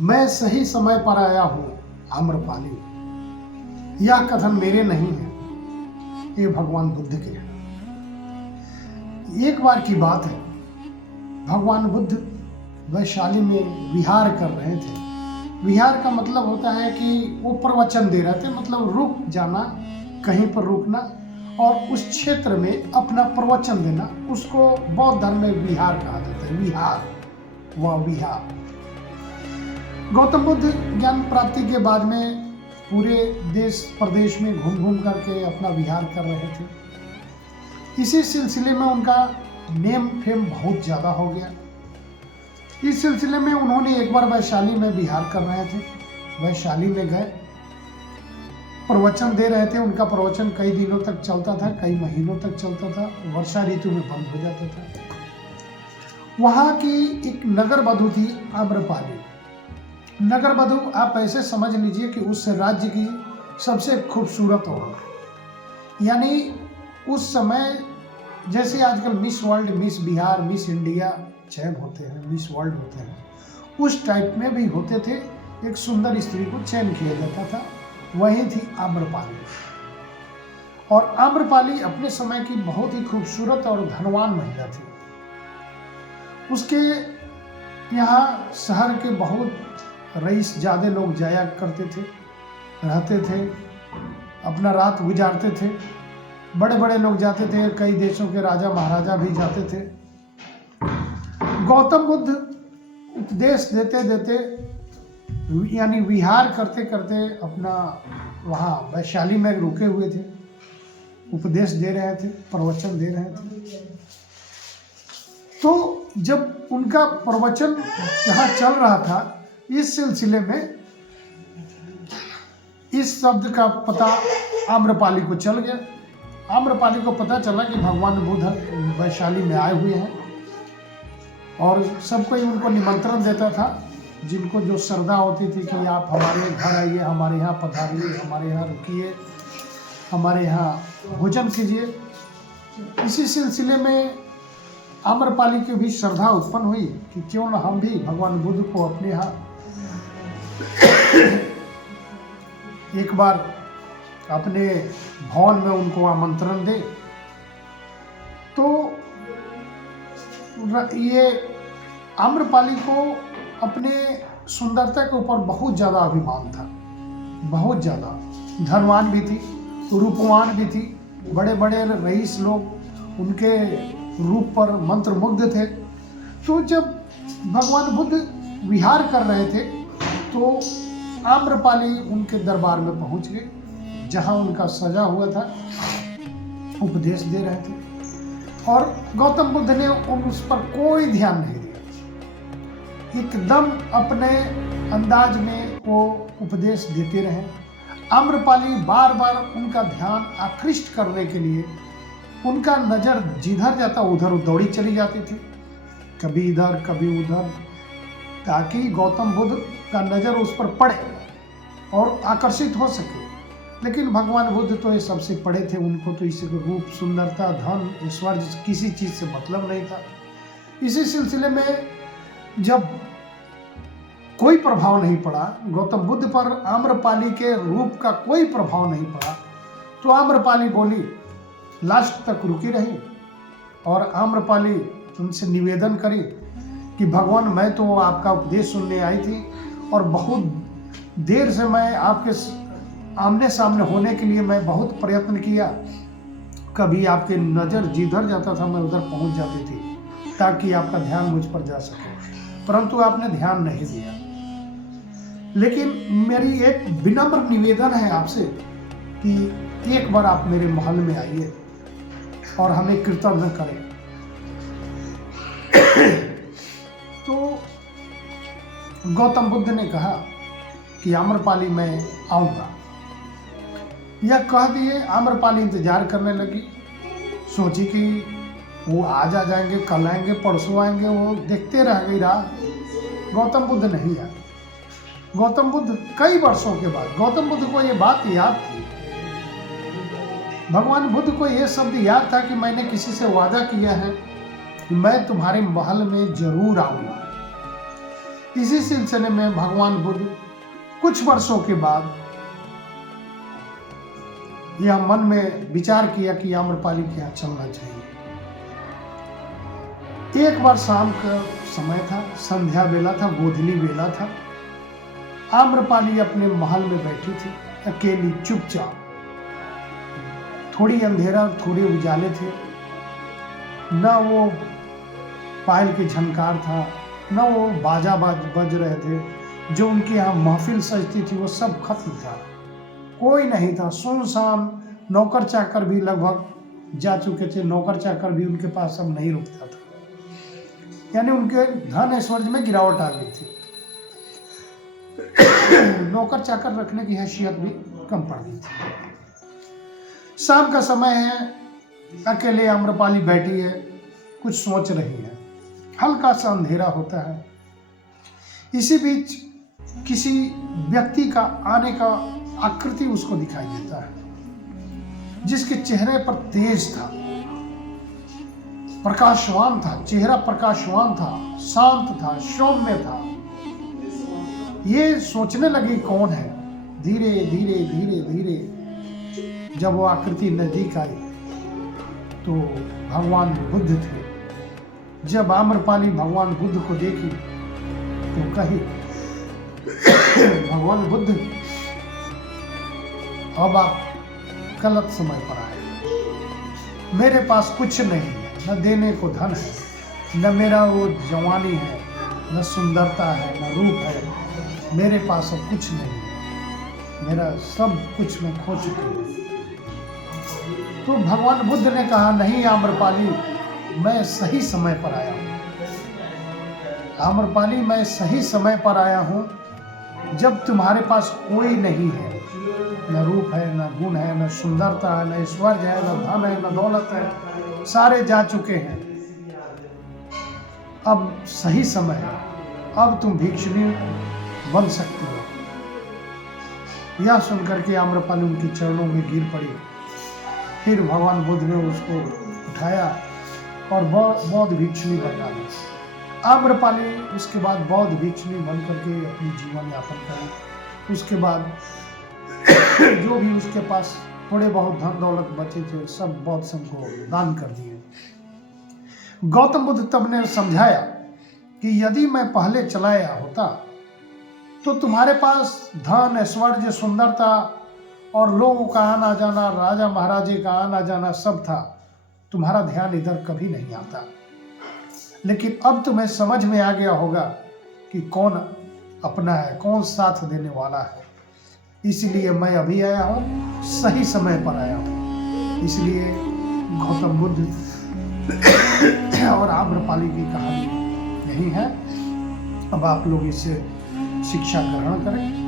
मैं सही समय पर आया हूँ आम्रपाली, यह कथन मेरे नहीं है, ये भगवान बुद्ध के हैं। एक बार की बात है, भगवान बुद्ध वैशाली में विहार कर रहे थे। विहार का मतलब होता है कि वो प्रवचन दे रहे थे, मतलब रुक जाना, कहीं पर रुकना और उस क्षेत्र में अपना प्रवचन देना, उसको बौद्ध धर्म में विहार कहा जाता है। विहार व विहार। गौतम बुद्ध ज्ञान प्राप्ति के बाद में पूरे देश प्रदेश में घूम घूम करके अपना विहार कर रहे थे। इसी सिलसिले में उनका नेम फेम बहुत ज़्यादा हो गया। इस सिलसिले में उन्होंने एक बार वैशाली में विहार कर रहे थे, वैशाली में गए, प्रवचन दे रहे थे। उनका प्रवचन कई दिनों तक चलता था, कई महीनों तक चलता था, वर्षा ऋतु में बंद हो जाता था। वहाँ की एक नगर वधु थी आम्रपाली। नगर वधु आप ऐसे समझ लीजिए कि उस राज्य की सबसे खूबसूरत औरत, यानी उस समय जैसे आजकल miss world, miss Bihar, miss India चयन होते हैं, मिस वर्ल्ड होते हैं, उस टाइप में भी होते थे। एक सुंदर स्त्री को चयन किया जाता था, वही थी आम्रपाली। और आम्रपाली अपने समय की बहुत ही खूबसूरत और धनवान महिला थी। उसके यहाँ शहर के बहुत रईस ज़्यादा लोग जाया करते थे, रहते थे, अपना रात गुजारते थे। बड़े बड़े लोग जाते थे, कई देशों के राजा महाराजा भी जाते थे। गौतम बुद्ध उपदेश देते देते, यानी विहार करते करते अपना वहाँ वैशाली में रुके हुए थे, उपदेश दे रहे थे, प्रवचन दे रहे थे। तो जब उनका प्रवचन जहाँ चल रहा था, इस सिलसिले में इस शब्द का पता आम्रपाली को चल गया। आम्रपाली को पता चला कि भगवान बुद्ध वैशाली में आए हुए हैं और सबको उनको निमंत्रण देता था, जिनको जो श्रद्धा होती थी कि आप हमारे घर आइए, हमारे यहाँ पधारिए, हमारे यहाँ रुकिए, हमारे यहाँ भोजन कीजिए। इसी सिलसिले में आम्रपाली की भी श्रद्धा उत्पन्न हुई कि क्यों न हम भी भगवान बुद्ध को अपने यहाँ एक बार अपने भवन में उनको आमंत्रण दे। तो ये आम्रपाली को अपने सुंदरता के ऊपर बहुत ज़्यादा अभिमान था, बहुत ज़्यादा। धनवान भी थी, रूपवान भी थी, बड़े बड़े रईस लोग उनके रूप पर मंत्रमुग्ध थे। तो जब भगवान बुद्ध विहार कर रहे थे तो आम्रपाली उनके दरबार में पहुंच गए, जहां उनका सजा हुआ था, उपदेश दे रहे थे। और गौतम बुद्ध ने उस पर कोई ध्यान नहीं दिया, एकदम अपने अंदाज में वो उपदेश देते रहे। आम्रपाली बार बार उनका ध्यान आकृष्ट करने के लिए उनका नज़र जिधर जाता उधर दौड़ी चली जाती थी, कभी इधर कभी उधर, ताकि गौतम बुद्ध का नज़र उस पर पड़े और आकर्षित हो सके। लेकिन भगवान बुद्ध तो ये सबसे पड़े थे, उनको तो इसी रूप, सुंदरता, धन, ऐश्वर्य, किसी चीज़ से मतलब नहीं था। इसी सिलसिले में जब कोई प्रभाव नहीं पड़ा गौतम बुद्ध पर, आम्रपाली के रूप का कोई प्रभाव नहीं पड़ा, तो आम्रपाली बोली, लास्ट तक रुकी रही और आम्रपाली उनसे निवेदन करी कि भगवान, मैं तो आपका उपदेश सुनने आई थी और बहुत देर से मैं आपके आमने सामने होने के लिए मैं बहुत प्रयत्न किया, कभी आपके नज़र जिधर जाता था मैं उधर पहुंच जाती थी ताकि आपका ध्यान मुझ पर जा सके, परंतु आपने ध्यान नहीं दिया। लेकिन मेरी एक विनम्र निवेदन है आपसे कि एक बार आप मेरे महल में आइए और हमें कृतज्ञ करें। तो गौतम बुद्ध ने कहा कि आम्रपाली मैं आऊँगा। यह कह दिए, आम्रपाली इंतजार करने लगी, सोची कि वो आज आ जाएंगे, कल आएंगे, परसों आएंगे, वो देखते रह गई राह। गौतम बुद्ध नहीं आए। गौतम बुद्ध कई वर्षों के बाद, गौतम बुद्ध को ये बात याद थी, भगवान बुद्ध को ये शब्द याद था कि मैंने किसी से वादा किया है कि मैं तुम्हारे महल में जरूर आऊंगा। इसी सिलसिले में भगवान बुद्ध कुछ वर्षों के बाद यह मन में विचार किया कि आम्रपाली के यहाँ चलना चाहिए। एक बार शाम का समय था, संध्या बेला था, गोधूली बेला था। आम्रपाली अपने महल में बैठी थी, अकेली, चुपचाप। थोड़ी अंधेरा, थोड़े उजाले थे। न वो पायल के झनकार था, न वो बाजा बज रहे थे। जो उनके यहाँ महफिल सजती थी वो सब खत्म था, कोई नहीं था, सुनसान। नौकर चाकर भी लगभग जा चुके थे, नौकर चाकर भी उनके पास अब नहीं रुकता था, यानी उनके धन ऐश्वर्य में गिरावट आ गई थी। नौकर चाकर रखने की हैसियत भी कम पड़ गई थी। शाम का समय है, अकेले आम्रपाली बैठी है, कुछ सोच रही है। हल्का सा अंधेरा होता है। इसी बीच किसी व्यक्ति का आने का आकृति उसको दिखाई देता है, जिसके चेहरे पर तेज था, प्रकाशवान था, चेहरा प्रकाशवान था, शांत था, सौम्य था। ये सोचने लगी कौन है। धीरे धीरे धीरे धीरे जब वो आकृति नजदीक आई तो भगवान बुद्ध थे। जब आम्रपाली भगवान बुद्ध को देखी तो कही, भगवान बुद्ध, अब आप गलत समय पर आए। मेरे पास कुछ नहीं है, न देने को धन है, न मेरा वो जवानी है, न सुंदरता है, न रूप है। मेरे पास अब कुछ नहीं है, मेरा सब कुछ मैं खो चुकी हूँ। तो भगवान बुद्ध ने कहा, नहीं आम्रपाली, मैं सही समय पर आया हूँ। आम्रपाली, मैं सही समय पर आया हूँ जब तुम्हारे पास कोई नहीं है, न रूप है, न गुण है, न सुंदरता है, न ऐश्वर्य है, न धन है, न दौलत है, सारे जा चुके हैं। अब सही समय है, अब तुम भिक्षुणी बन सकती हो। यह सुनकर के आम्रपाली उनके चरणों में गिर पड़ी। फिर भगवान बुद्ध ने उसको उठाया और बौद्ध भिक्षुणी बन डाली। आम्रपाली उसके बाद बौद्ध भिक्षुणी बन करके अपनी जीवन यापन करी। उसके बाद जो भी उसके पास थोड़े बहुत धन दौलत बचे थे सब बौद्ध संघ को दान कर दिए। गौतम बुद्ध तब ने समझाया कि यदि मैं पहले चला आया होता तो तुम्हारे पास धन, ऐश्वर्य, सुंदरता और लोगों का आना जाना, राजा महाराजे का आना जाना सब था, तुम्हारा ध्यान इधर कभी नहीं आता। लेकिन अब तुम्हें समझ में आ गया होगा कि कौन अपना है, कौन साथ देने वाला है। इसलिए मैं अभी आया हूँ, सही समय पर आया हूँ। इसलिए गौतम बुद्ध और आम्रपाली की कहानी यही है। अब आप लोग इससे शिक्षा ग्रहण करें।